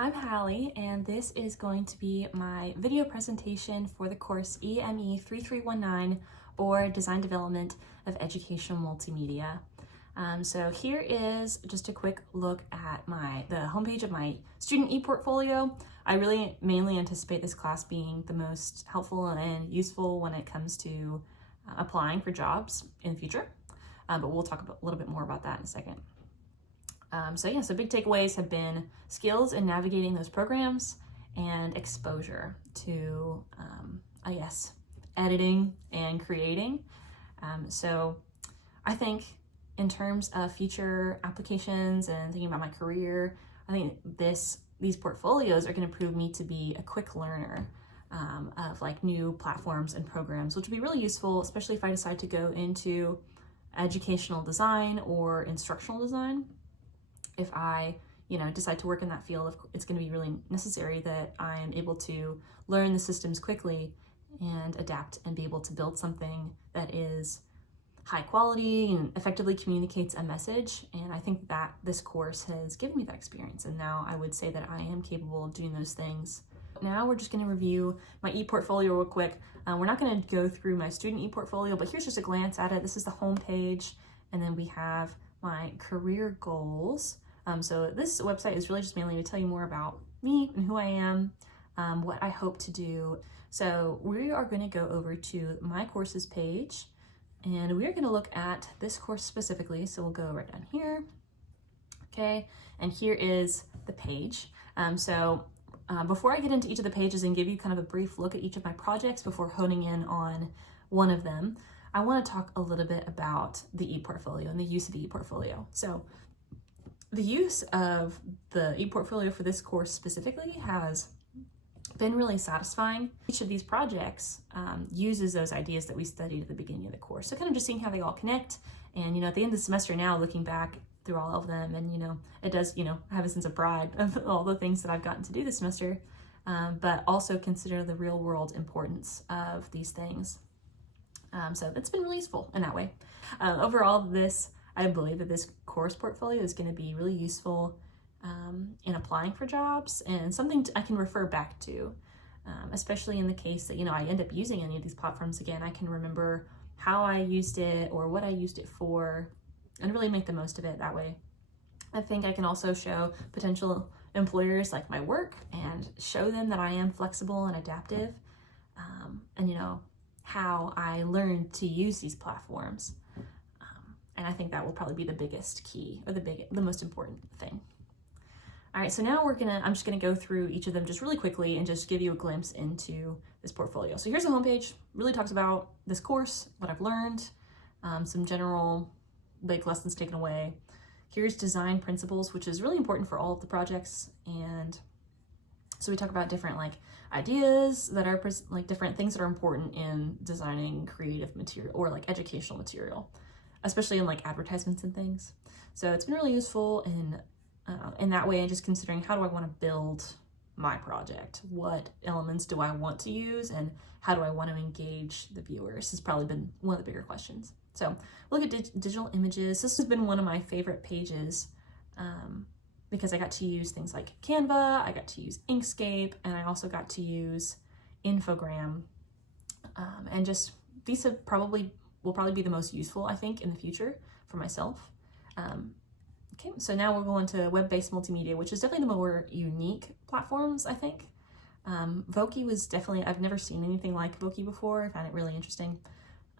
I'm Hallie, and this is going to be my video presentation for the course EME3319, or Design Development of Educational Multimedia. So here is just a quick look at the homepage of my student e-portfolio. I really mainly anticipate this class being the most helpful and useful when it comes to applying for jobs in the future, but we'll talk a little bit more about that in a second. So big takeaways have been skills in navigating those programs and exposure to, editing and creating. So I think in terms of future applications and thinking about my career, I think these portfolios are going to prove me to be a quick learner of like new platforms and programs, which will be really useful, especially if I decide to go into educational design or instructional design. If I, decide to work in that field, it's going to be really necessary that I am able to learn the systems quickly and adapt and be able to build something that is high quality and effectively communicates a message. And I think that this course has given me that experience. And now I would say that I am capable of doing those things. Now we're just going to review my e-portfolio real quick. We're not going to go through my student e-portfolio, but here's just a glance at it. This is the home page, and then we have my career goals. So this website is really just mainly to tell you more about me and who I am, what I hope to do. So we are going to go over to my courses page, and we are going to look at this course specifically. So we'll go right down here. Okay, and here is the page. Before I get into each of the pages and give you kind of a brief look at each of my projects before honing in on one of them, I want to talk a little bit about the e-portfolio and the use of the e-portfolio. So the use of the e-portfolio for this course specifically has been really satisfying. Each of these projects uses those ideas that we studied at the beginning of the course. So kind of just seeing how they all connect. And, at the end of the semester now, looking back through all of them, and, it does, have a sense of pride of all the things that I've gotten to do this semester, but also consider the real world importance of these things. So it's been really useful in that way. Overall, I believe that this course portfolio is going to be really useful in applying for jobs and something I can refer back to, especially in the case that, I end up using any of these platforms again. I can remember how I used it or what I used it for and really make the most of it that way. I think I can also show potential employers like my work and show them that I am flexible and adaptive, and how I learned to use these platforms. And I think that will probably be the biggest key, or the most important thing. All right, so now I'm just gonna go through each of them just really quickly and just give you a glimpse into this portfolio. So here's the homepage, really talks about this course, what I've learned, some general big lessons taken away. Here's design principles, which is really important for all of the projects. And so we talk about different ideas that are different things that are important in designing creative material or educational material, especially in advertisements and things. So it's been really useful in that way, and just considering how do I want to build my project? What elements do I want to use, and how do I want to engage the viewers has probably been one of the bigger questions. So look at digital images. This has been one of my favorite pages because I got to use things like Canva, I got to use Inkscape, and I also got to use Infogram. And just these will probably be the most useful, I think, in the future for myself. Okay, so now we'll go into web-based multimedia, which is definitely the more unique platforms, I think. Voki was definitely, I've never seen anything like Voki before. I found it really interesting.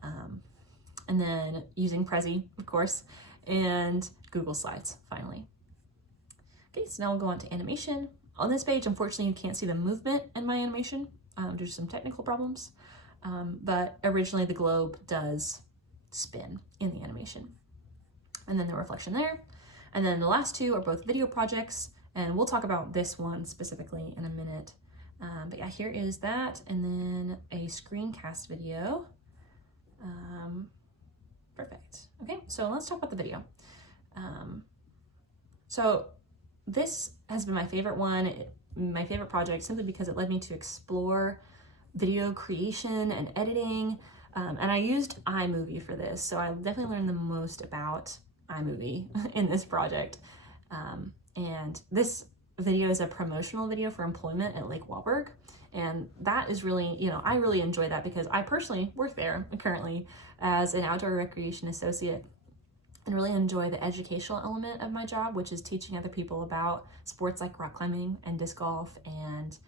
And then using Prezi, of course, and Google Slides, finally. Okay, so now we'll go on to animation. On this page, unfortunately, you can't see the movement in my animation due to some technical problems. But originally the globe does spin in the animation. And then the reflection there. And then the last two are both video projects, and we'll talk about this one specifically in a minute. But yeah, here is that, and then a screencast video. Perfect. Okay, so let's talk about the video. So this has been my favorite one, my favorite project, simply because it led me to explore video creation and editing. And I used iMovie for this, so I definitely learned the most about iMovie in this project. And this video is a promotional video for employment at Lake Wahlberg. And that is really, I really enjoy that because I personally work there currently as an outdoor recreation associate and really enjoy the educational element of my job, which is teaching other people about sports like rock climbing and disc golf and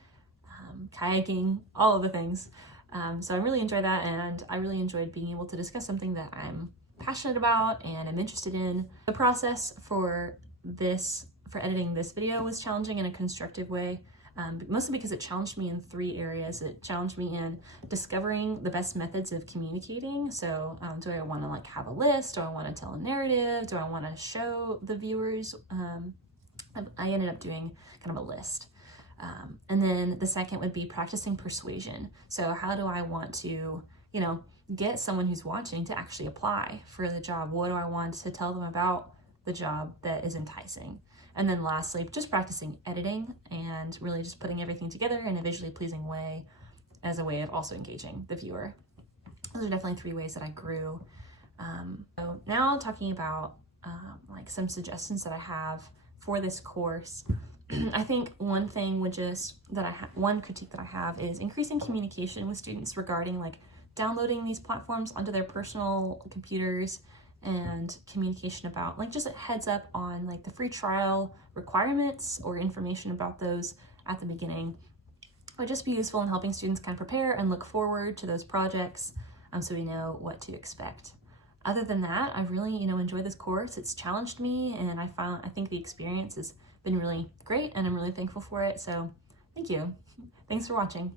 kayaking, all of the things. So I really enjoy that, and I really enjoyed being able to discuss something that I'm passionate about and I'm interested in. The process for editing this video was challenging in a constructive way, mostly because it challenged me in 3 areas. It challenged me in discovering the best methods of communicating. So do I want to like have a list? Do I want to tell a narrative? Do I want to show the viewers? I ended up doing kind of a list. And then the second would be practicing persuasion. So how do I want to, get someone who's watching to actually apply for the job? What do I want to tell them about the job that is enticing? And then lastly, just practicing editing and really just putting everything together in a visually pleasing way as a way of also engaging the viewer. Those are definitely 3 ways that I grew. So now talking about like some suggestions that I have for this course. I think one thing one critique that I have is increasing communication with students regarding like downloading these platforms onto their personal computers, and communication about like just a heads up on like the free trial requirements or information about those at the beginning would just be useful in helping students kind of prepare and look forward to those projects, so we know what to expect. Other than that, I really enjoyed this course. It's challenged me, and I think the experience has been really great, and I'm really thankful for it. So thank you. Thanks for watching.